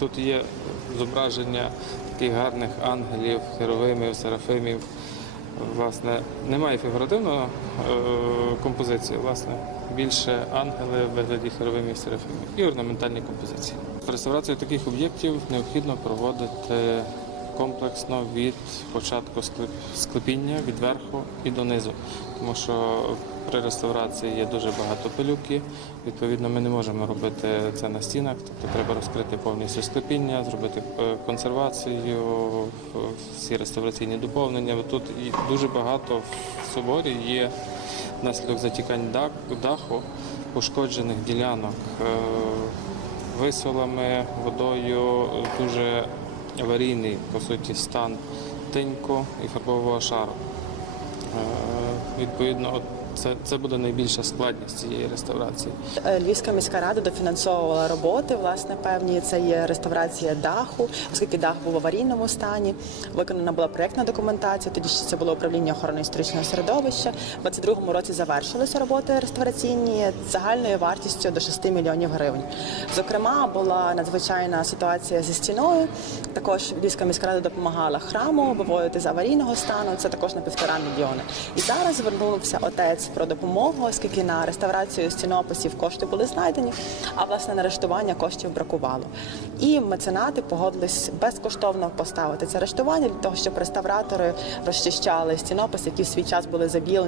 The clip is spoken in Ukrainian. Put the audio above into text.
Тут є зображення таких гарних ангелів, херовимів, серафимів. Власне, немає фігуративної е, композиції, власне, більше ангели в вигляді херовимів серафимів і орнаментальні композиції. Реставрацію таких об'єктів необхідно проводити комплексно від початку склеп- склепіння від верху і донизу, тому що при реставрації є дуже багато пилюки. Відповідно, ми не можемо робити це на стінах, тобто треба розкрити повністю склепіння, зробити е, консервацію, е, всі реставраційні доповнення. Тут дуже багато в соборі є внаслідок затікань даху, пошкоджених ділянок е, висолами, водою, дуже аварійний по суті стан тинько і фарбового шару. Е, Відповідно, це, це буде найбільша складність цієї реставрації. Е, Львівська міська рада дофінансовувала роботи, власне, певні. Це є реставрація даху, оскільки дах був в аварійному стані. Виконана була проєктна документація. Тоді ще це було управління охорони історичного середовища. У 22-му році завершилися роботи реставраційні загальною вартістю до 6 мільйонів гривень. Зокрема, була надзвичайна ситуація зі стіною. Також Львівська міська рада допомагала храму виводити з аварійного стану. Це також на півтора мільйони. І зараз звернувся отець про допомогу, оскільки на реставрацію стінописів кошти були знайдені, а власне на рештування коштів бракувало. І меценати погодились безкоштовно поставити це рештування для того, щоб реставратори розчищали стінописи, які в свій час були забілені